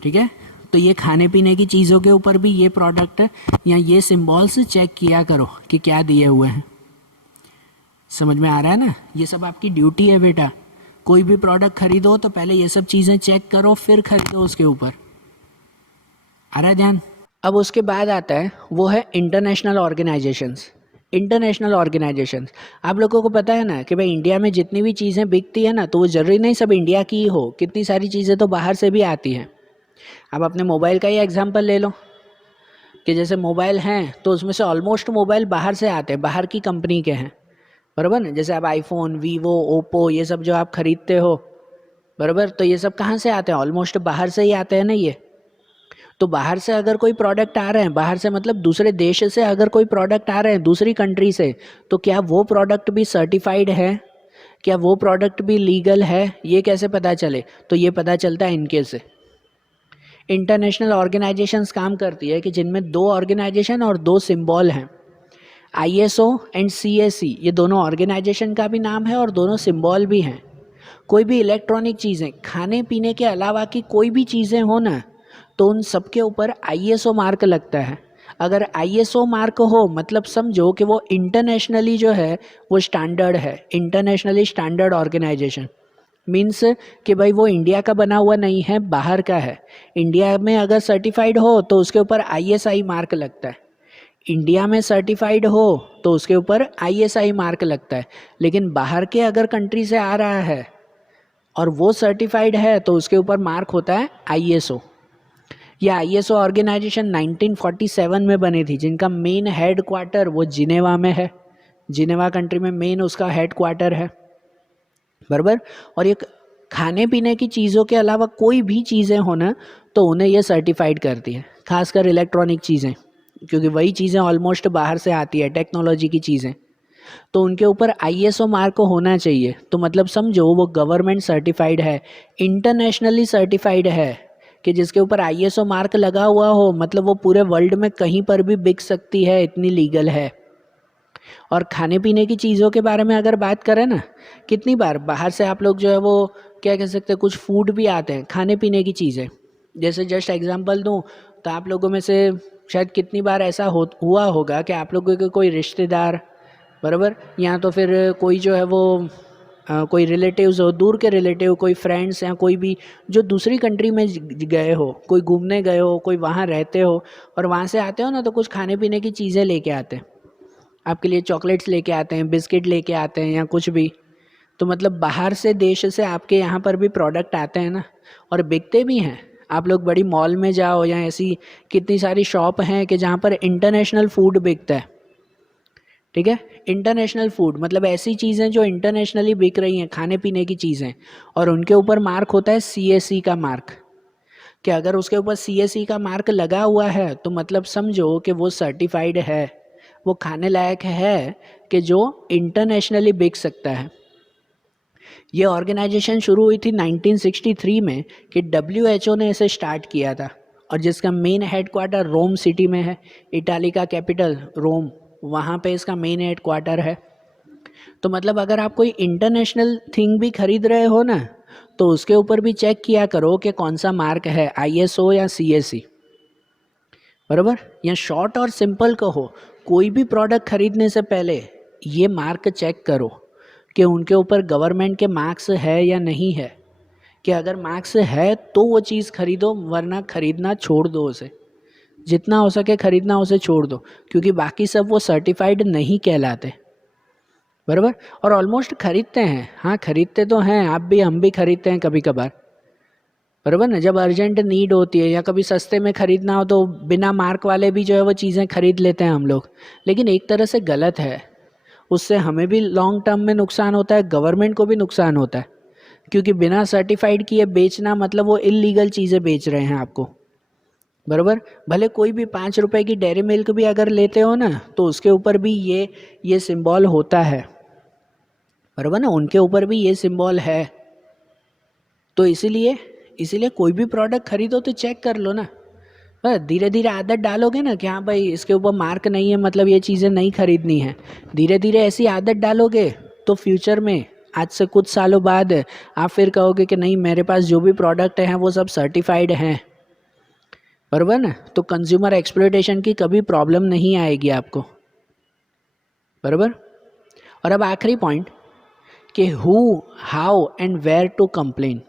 ठीक है। तो ये खाने पीने की चीज़ों के ऊपर भी ये प्रोडक्ट या ये सिंबल्स चेक किया करो कि क्या दिए हुए हैं। समझ में आ रहा है ना? ये सब आपकी ड्यूटी है बेटा। कोई भी प्रोडक्ट खरीदो तो पहले ये सब चीज़ें चेक करो, फिर खरीदो उसके ऊपर। आ रहा है ध्यान? अब उसके बाद आता है वो है इंटरनेशनल ऑर्गेनाइजेशंस। इंटरनेशनल ऑर्गेनाइजेशंस, आप लोगों को पता है ना कि भाई इंडिया में जितनी भी चीज़ें बिकती है ना, तो वो ज़रूरी नहीं सब इंडिया की ही हो, कितनी सारी चीज़ें तो बाहर से भी आती हैं। आप अपने मोबाइल का ही एग्जांपल ले लो कि जैसे मोबाइल हैं तो उसमें से ऑलमोस्ट मोबाइल बाहर से आते हैं, बाहर की कंपनी के हैं, बराबर ना। जैसे आप आईफोन, वीवो, ओप्पो, ये सब जो आप खरीदते हो, बराबर, तो ये सब कहाँ से आते हैं? ऑलमोस्ट बाहर से ही आते हैं ना ये। तो बाहर से अगर कोई प्रोडक्ट आ रहे हैं, बाहर से मतलब दूसरे देश से अगर कोई प्रोडक्ट आ रहे हैं, दूसरी कंट्री से, तो क्या वो प्रोडक्ट भी सर्टिफाइड है? क्या वो प्रोडक्ट भी लीगल है? ये कैसे पता चले? तो ये पता चलता है इनके से। इंटरनेशनल ऑर्गेनाइजेशंस काम करती है कि जिनमें 2 ऑर्गेनाइजेशन और 2 सिंबल हैं, ISO एंड CAC। ये दोनों ऑर्गेनाइजेशन का भी नाम है और दोनों सिंबल भी हैं। कोई भी इलेक्ट्रॉनिक चीज़ें, खाने पीने के अलावा की कोई भी चीज़ें हो ना, तो उन सब के ऊपर ISO मार्क लगता है। अगर ISO मार्क हो मतलब समझो कि वो इंटरनेशनली जो है वो स्टैंडर्ड है, इंटरनेशनली स्टैंडर्ड ऑर्गेनाइजेशन। मीन्स कि भाई वो इंडिया का बना हुआ नहीं है, बाहर का है। इंडिया में अगर सर्टिफाइड हो तो उसके ऊपर ISI मार्क लगता है, इंडिया में सर्टिफाइड हो तो उसके ऊपर ISI मार्क लगता है। लेकिन बाहर के अगर कंट्री से आ रहा है और वो सर्टिफाइड है तो उसके ऊपर मार्क होता है ISO। यह ISO ऑर्गेनाइजेशन 1947 में बनी थी, जिनका मेन हेड क्वार्टर वो जिनेवा में है। जिनेवा कंट्री में मेन उसका हेड क्वार्टर है, बराबर। और ये खाने पीने की चीज़ों के अलावा कोई भी चीज़ें हो ना, तो उन्हें ये सर्टिफाइड करती है, खासकर इलेक्ट्रॉनिक चीज़ें, क्योंकि वही चीज़ें ऑलमोस्ट बाहर से आती है, टेक्नोलॉजी की चीज़ें। तो उनके ऊपर ISO मार्क होना चाहिए। तो मतलब समझो वो गवर्नमेंट सर्टिफाइड है, इंटरनेशनली सर्टिफाइड है, कि जिसके ऊपर ISO मार्क लगा हुआ हो, मतलब वो पूरे वर्ल्ड में कहीं पर भी बिक सकती है, इतनी लीगल है। और खाने पीने की चीज़ों के बारे में अगर बात करें ना, कितनी बार बाहर से आप लोग जो है वो क्या कह सकते हैं, कुछ फूड भी आते हैं, खाने पीने की चीज़ें। जैसे जस्ट एग्जांपल दूं तो आप लोगों में से शायद कितनी बार ऐसा हुआ होगा कि आप लोगों के कोई रिश्तेदार, बराबर, या तो फिर कोई जो है वो कोई रिलेटिव्स हो, दूर के रिलेटिव, कोई फ्रेंड्स या कोई भी जो दूसरी कंट्री में गए हो, कोई घूमने गए हो, कोई वहाँ रहते हो और वहाँ से आते हो ना, तो कुछ खाने पीने की चीज़ें लेके आते हैं आपके लिए, चॉकलेट्स लेके आते हैं, बिस्किट लेके आते हैं या कुछ भी। तो मतलब बाहर से देश से आपके यहाँ पर भी प्रोडक्ट आते हैं ना, और बिकते भी हैं। आप लोग बड़ी मॉल में जाओ या ऐसी कितनी सारी शॉप हैं कि जहाँ पर इंटरनेशनल फूड बिकता है, ठीक है। इंटरनेशनल फूड मतलब ऐसी चीज़ें जो इंटरनेशनली बिक रही हैं, खाने पीने की चीज़ें, और उनके ऊपर मार्क होता है CAC का मार्क। कि अगर उसके ऊपर CAC का मार्क लगा हुआ है तो मतलब समझो कि वो सर्टिफाइड है, वो खाने लायक है, कि जो इंटरनेशनली बिक सकता है। ये ऑर्गेनाइजेशन शुरू हुई थी 1963 में, कि WHO ने इसे स्टार्ट किया था, और जिसका मेन हेड क्वार्टर रोम सिटी में है। इटाली का कैपिटल रोम, वहाँ पे इसका मेन हेड क्वार्टर है। तो मतलब अगर आप कोई इंटरनेशनल थिंग भी खरीद रहे हो ना, तो उसके ऊपर भी चेक किया करो कि कौन सा मार्क है, ISO या CSE, बराबर। या शॉर्ट और सिंपल कहो, कोई भी प्रोडक्ट खरीदने से पहले ये मार्क चेक करो कि उनके ऊपर गवर्नमेंट के मार्क्स है या नहीं है, कि अगर मार्क्स है तो वो चीज़ खरीदो, वरना खरीदना छोड़ दो उसे। जितना हो सके खरीदना उसे छोड़ दो, क्योंकि बाकी सब वो सर्टिफाइड नहीं कहलाते, बराबर। और ऑलमोस्ट खरीदते हैं, हाँ खरीदते तो हैं, आप भी हम भी खरीदते हैं कभी कभार, बराबर ना। जब अर्जेंट नीड होती है या कभी सस्ते में खरीदना हो तो बिना मार्क वाले भी जो है वो चीज़ें खरीद लेते हैं हम लोग, लेकिन एक तरह से गलत है। उससे हमें भी लॉन्ग टर्म में नुकसान होता है, गवर्नमेंट को भी नुकसान होता है, क्योंकि बिना सर्टिफाइड किए बेचना मतलब वो इलीगल चीज़ें बेच रहे हैं आपको, बराबर। भले कोई भी 5 रुपए की डेयरी मिल्क भी अगर लेते हो ना, तो उसके ऊपर भी ये सिंबल होता है, बराबर ना, उनके ऊपर भी ये सिंबल है। तो इसीलिए कोई भी प्रोडक्ट खरीदो तो चेक कर लो ना। बस धीरे धीरे आदत डालोगे ना कि हाँ भाई इसके ऊपर मार्क नहीं है मतलब ये चीज़ें नहीं खरीदनी है, धीरे धीरे ऐसी आदत डालोगे तो फ्यूचर में आज से कुछ सालों बाद आप फिर कहोगे कि नहीं मेरे पास जो भी प्रोडक्ट हैं वो सब सर्टिफाइड हैं, बराबर ना। तो कंज्यूमर एक्सप्लॉयटेशन की कभी प्रॉब्लम नहीं आएगी आपको, बराबर। और अब आखिरी पॉइंट कि who, how and where to complain,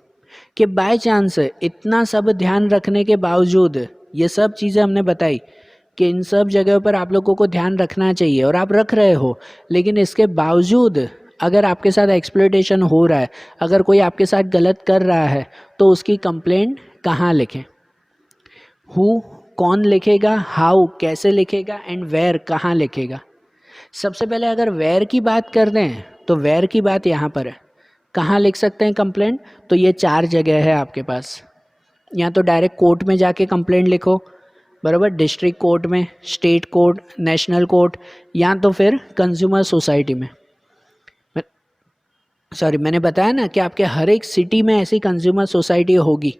कि बाय चांस इतना सब ध्यान रखने के बावजूद, ये सब चीज़ें हमने बताई कि इन सब जगह पर आप लोगों को ध्यान रखना चाहिए और आप रख रहे हो, लेकिन इसके बावजूद अगर आपके साथ एक्सप्लॉयटेशन हो रहा है, अगर कोई आपके साथ गलत कर रहा है, तो उसकी कंप्लेंट कहाँ लिखें। हु कौन लिखेगा, हाउ कैसे लिखेगा, एंड वेयर कहाँ लिखेगा। सबसे पहले अगर वेयर की बात कर दें तो वेयर की बात यहाँ पर है, कहाँ लिख सकते हैं कंप्लेंट, तो ये 4 जगह है आपके पास। या तो डायरेक्ट कोर्ट में जाके कंप्लेंट लिखो, बराबर, डिस्ट्रिक्ट कोर्ट में, स्टेट कोर्ट, नेशनल कोर्ट, या तो फिर कंज्यूमर सोसाइटी में। मैंने बताया ना कि आपके हर एक सिटी में ऐसी कंज्यूमर सोसाइटी होगी,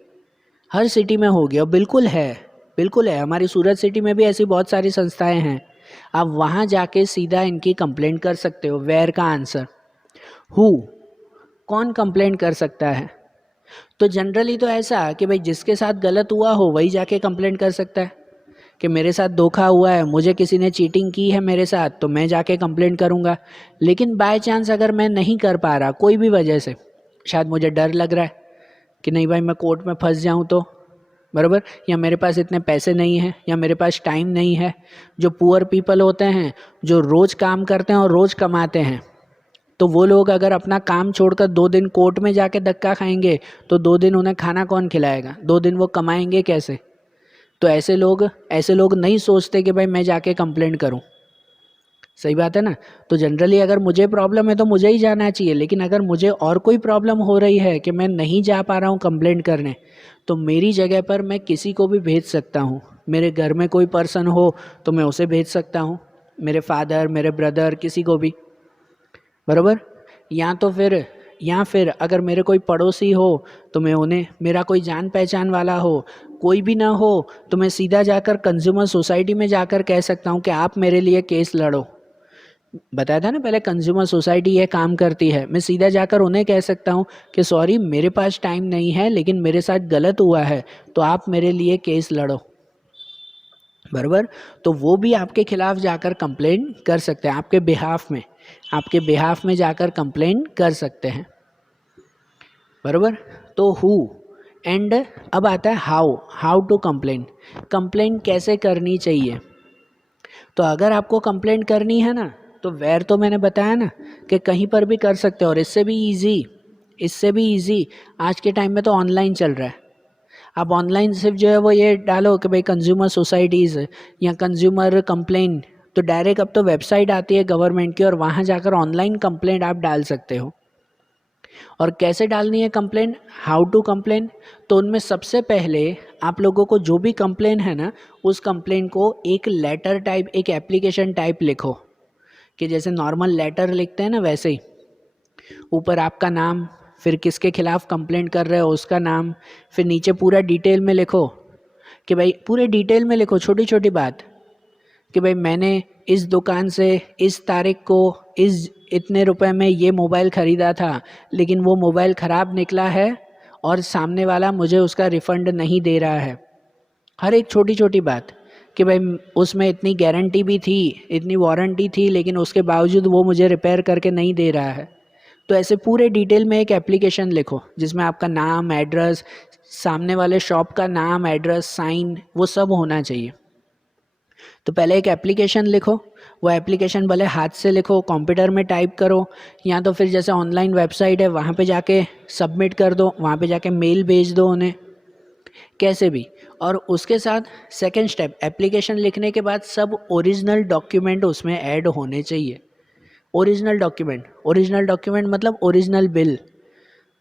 हर सिटी में होगी, और बिल्कुल है, बिल्कुल है। हमारी सूरत सिटी में भी ऐसी बहुत सारी संस्थाएं हैं, आप वहाँ जाके सीधा इनकी कंप्लेंट कर सकते हो। वेयर का आंसर। हु कौन कंप्लेंट कर सकता है, तो जनरली तो ऐसा कि भाई जिसके साथ गलत हुआ हो वही जाके कंप्लेंट कर सकता है, कि मेरे साथ धोखा हुआ है, मुझे किसी ने चीटिंग की है मेरे साथ, तो मैं जाके कंप्लेंट करूँगा। लेकिन बाय चांस अगर मैं नहीं कर पा रहा कोई भी वजह से, शायद मुझे डर लग रहा है कि नहीं भाई मैं कोर्ट में फंस जाऊँ तो, बराबर, या मेरे पास इतने पैसे नहीं हैं, या मेरे पास टाइम नहीं है। जो पुअर पीपल होते हैं, जो रोज़ काम करते हैं और रोज़ कमाते हैं, तो वो लोग अगर अपना काम छोड़कर 2 दिन कोर्ट में जाके धक्का खाएंगे तो 2 दिन उन्हें खाना कौन खिलाएगा, 2 दिन वो कमाएंगे कैसे। तो ऐसे लोग नहीं सोचते कि भाई मैं जाके कंप्लेंट करूं, सही बात है ना। तो जनरली अगर मुझे प्रॉब्लम है तो मुझे ही जाना चाहिए, लेकिन अगर मुझे और कोई प्रॉब्लम हो रही है कि मैं नहीं जा पा रहा हूँ कंप्लेंट करने, तो मेरी जगह पर मैं किसी को भी भेज सकता हूँ। मेरे घर में कोई पर्सन हो तो मैं उसे भेज सकता हूँ, मेरे फादर, मेरे ब्रदर, किसी को भी, बराबर। या फिर अगर मेरे कोई पड़ोसी हो तो मैं उन्हें, मेरा कोई जान पहचान वाला हो, कोई भी ना हो तो मैं सीधा जाकर कंज्यूमर सोसाइटी में जाकर कह सकता हूँ कि आप मेरे लिए केस लड़ो। बताया था ना पहले, कंज्यूमर सोसाइटी ये काम करती है। मैं सीधा जाकर उन्हें कह सकता हूँ कि सॉरी मेरे पास टाइम नहीं है, लेकिन मेरे साथ गलत हुआ है, तो आप मेरे लिए केस लड़ो, बराबर। तो वो भी आपके खिलाफ जाकर कंप्लेंट कर सकते हैं, आपके बिहाफ में जाकर कंप्लेंट कर सकते हैं, बराबर। तो हु एंड अब आता है हाउ टू कंप्लेंट कैसे करनी चाहिए। तो अगर आपको कंप्लेंट करनी है ना, तो वेयर तो मैंने बताया ना कि कहीं पर भी कर सकते हो, और इससे भी इजी आज के टाइम में तो ऑनलाइन चल रहा है। आप ऑनलाइन सिर्फ जो है वो ये डालो कि भाई कंज्यूमर सोसाइटीज़ या कंज्यूमर कंप्लेंट, तो डायरेक्ट अब तो वेबसाइट आती है गवर्नमेंट की, और वहाँ जाकर ऑनलाइन कंप्लेंट आप डाल सकते हो। और कैसे डालनी है कंप्लेंट, हाउ टू कंप्लेंट, तो उनमें सबसे पहले आप लोगों को जो भी कंप्लेंट है ना, उस कंप्लेंट को एक लेटर टाइप, एक एप्लीकेशन टाइप लिखो, कि जैसे नॉर्मल लेटर लिखते हैं ना वैसे ही। ऊपर आपका नाम, फिर किसके खिलाफ कंप्लेंट कर रहे हो उसका नाम, फिर नीचे पूरा डिटेल में लिखो कि भाई, पूरे डिटेल में लिखो, छोटी छोटी बात कि भाई मैंने इस दुकान से इस तारीख को इस इतने रुपए में ये मोबाइल ख़रीदा था, लेकिन वो मोबाइल ख़राब निकला है और सामने वाला मुझे उसका रिफ़ंड नहीं दे रहा है। हर एक छोटी छोटी बात कि भाई उसमें इतनी गारंटी भी थी, इतनी वारंटी थी, लेकिन उसके बावजूद वो मुझे रिपेयर करके नहीं दे रहा है। तो ऐसे पूरे डिटेल में एक एप्लीकेशन लिखो जिसमें आपका नाम, एड्रेस, सामने वाले शॉप का नाम, एड्रेस, साइन, वो सब होना चाहिए। तो पहले एक एप्लीकेशन लिखो, वो एप्लीकेशन भले हाथ से लिखो, कंप्यूटर में टाइप करो, या तो फिर जैसे ऑनलाइन वेबसाइट है वहाँ पे जाके सबमिट कर दो, वहाँ पे जाके मेल भेज दो उन्हें, कैसे भी। और उसके साथ सेकंड स्टेप, एप्लीकेशन लिखने के बाद सब ओरिजिनल डॉक्यूमेंट उसमें ऐड होने चाहिए। ओरिजिनल डॉक्यूमेंट मतलब ओरिजिनल बिल,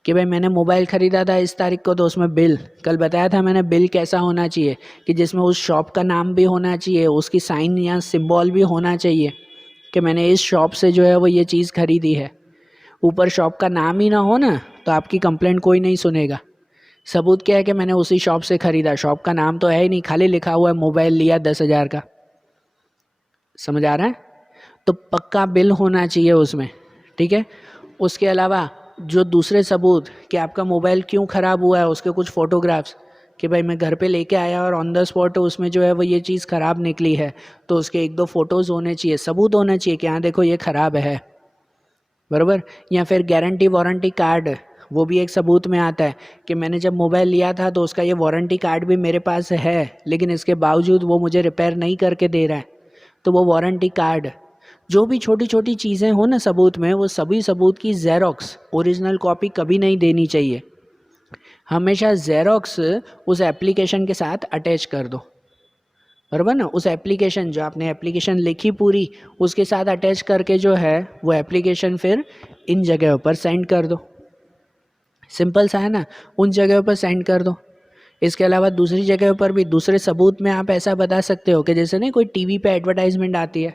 कि भाई मैंने मोबाइल ख़रीदा था इस तारीख को, तो उसमें बिल, कल बताया था मैंने, बिल कैसा होना चाहिए कि जिसमें उस शॉप का नाम भी होना चाहिए, उसकी साइन या सिंबल भी होना चाहिए कि मैंने इस शॉप से जो है वो ये चीज़ खरीदी है। ऊपर शॉप का नाम ही ना हो ना तो आपकी कंप्लेंट कोई नहीं सुनेगा। सबूत क्या है कि मैंने उसी शॉप से ख़रीदा, शॉप का नाम तो है ही नहीं, खाली लिखा हुआ है मोबाइल लिया 10,000 का। समझ आ रहा है? तो पक्का बिल होना चाहिए उसमें, ठीक है। उसके अलावा जो दूसरे सबूत कि आपका मोबाइल क्यों ख़राब हुआ है, उसके कुछ फ़ोटोग्राफ्स कि भाई मैं घर पे लेके आया और ऑन द स्पॉट उसमें जो है वो ये चीज़ ख़राब निकली है, तो उसके 1-2 फ़ोटोज़ होने चाहिए, सबूत होना चाहिए कि हाँ देखो ये ख़राब है, बराबर। या फिर गारंटी वारंटी कार्ड, वो भी एक सबूत में आता है कि मैंने जब मोबाइल लिया था तो उसका ये वारंटी कार्ड भी मेरे पास है, लेकिन इसके बावजूद वो मुझे रिपेयर नहीं करके दे रहा है, तो वो वारंटी कार्ड। जो भी छोटी छोटी चीज़ें हो ना सबूत में, वो सभी सबूत की ज़ेरॉक्स, ओरिजिनल कॉपी कभी नहीं देनी चाहिए। हमेशा ज़ेरॉक्स उस एप्लीकेशन के साथ अटैच कर दो, बराबर ना। उस एप्लीकेशन, जो आपने एप्लीकेशन लिखी पूरी, उसके साथ अटैच करके जो है वो एप्लीकेशन फिर इन जगहों पर सेंड कर दो। सिंपल सा है ना, उन जगहों पर सेंड कर दो। इसके अलावा दूसरी जगह पर भी दूसरे सबूत में आप ऐसा बता सकते हो कि जैसे नहीं कोई टीवी पे एडवर्टाइजमेंट आती है,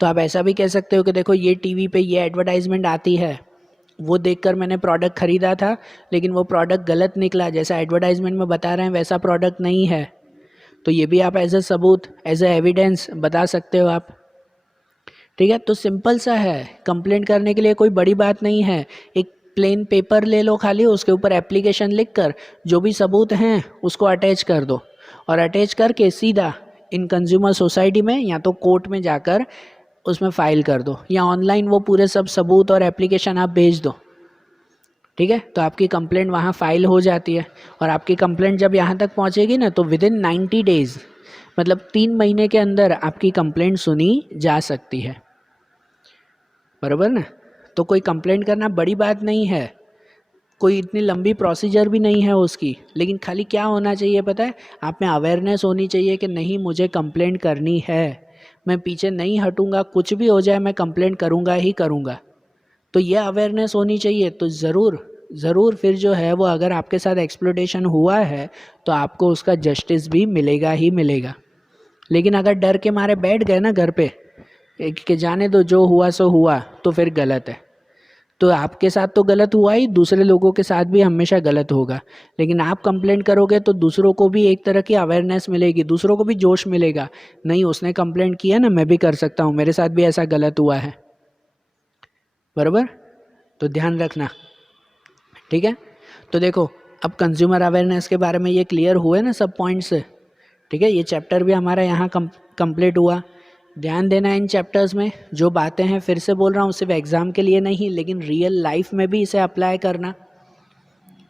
तो आप ऐसा भी कह सकते हो कि देखो ये टीवी पे ये एडवर्टाइजमेंट आती है, वो देखकर मैंने प्रोडक्ट ख़रीदा था, लेकिन वो प्रोडक्ट गलत निकला, जैसा एडवर्टाइजमेंट में बता रहे हैं वैसा प्रोडक्ट नहीं है। तो ये भी आप एज ए सबूत, एज ए एविडेंस बता सकते हो आप, ठीक है। तो सिंपल सा है, कंप्लेंट करने के लिए कोई बड़ी बात नहीं है। एक प्लेन पेपर ले लो खाली, उसके ऊपर एप्लीकेशन लिख कर जो भी सबूत हैं उसको अटैच कर दो, और अटैच करके सीधा इन कंज्यूमर सोसाइटी में या तो कोर्ट में जाकर उसमें फ़ाइल कर दो, या ऑनलाइन वो पूरे सब सबूत और एप्लीकेशन आप भेज दो, ठीक है। तो आपकी कंप्लेंट वहाँ फ़ाइल हो जाती है, और आपकी कंप्लेंट जब यहाँ तक पहुँचेगी ना तो विदिन 90 डेज़, मतलब 3 महीने के अंदर आपकी कंप्लेंट सुनी जा सकती है, बराबर ना। तो कोई कंप्लेंट करना बड़ी बात नहीं है, कोई इतनी लंबी प्रोसीजर भी नहीं है उसकी, लेकिन खाली क्या होना चाहिए पता है, आप में अवेयरनेस होनी चाहिए कि नहीं मुझे कंप्लेंट करनी है, मैं पीछे नहीं हटूंगा, कुछ भी हो जाए मैं कंप्लेंट करूंगा ही करूंगा। तो ये अवेयरनेस होनी चाहिए। तो ज़रूर फिर जो है वो, अगर आपके साथ एक्सप्लॉयटेशन हुआ है तो आपको उसका जस्टिस भी मिलेगा ही मिलेगा। लेकिन अगर डर के मारे बैठ गए ना घर पे कि जाने दो जो हुआ सो हुआ, तो फिर गलत है। तो आपके साथ तो गलत हुआ ही, दूसरे लोगों के साथ भी हमेशा गलत होगा। लेकिन आप कंप्लेंट करोगे तो दूसरों को भी एक तरह की अवेयरनेस मिलेगी, दूसरों को भी जोश मिलेगा, नहीं उसने कंप्लेंट किया ना, मैं भी कर सकता हूँ, मेरे साथ भी ऐसा गलत हुआ है, बराबर। तो ध्यान रखना, ठीक है। तो देखो अब कंज्यूमर अवेयरनेस के बारे में ये क्लियर हुए ना सब पॉइंट्स, ठीक है। ये चैप्टर भी हमारा यहाँ कंप्लीट हुआ। ध्यान देना इन चैप्टर्स में जो बातें हैं, फिर से बोल रहा हूँ, सिर्फ एग्ज़ाम के लिए नहीं, लेकिन रियल लाइफ में भी इसे अप्लाई करना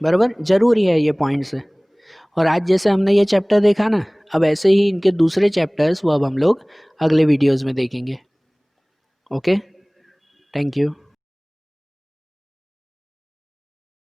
बराबर ज़रूरी है ये पॉइंट्स। और आज जैसे हमने ये चैप्टर देखा ना, अब ऐसे ही इनके दूसरे चैप्टर्स वो अब हम लोग अगले वीडियोज़ में देखेंगे। Okay, thank you.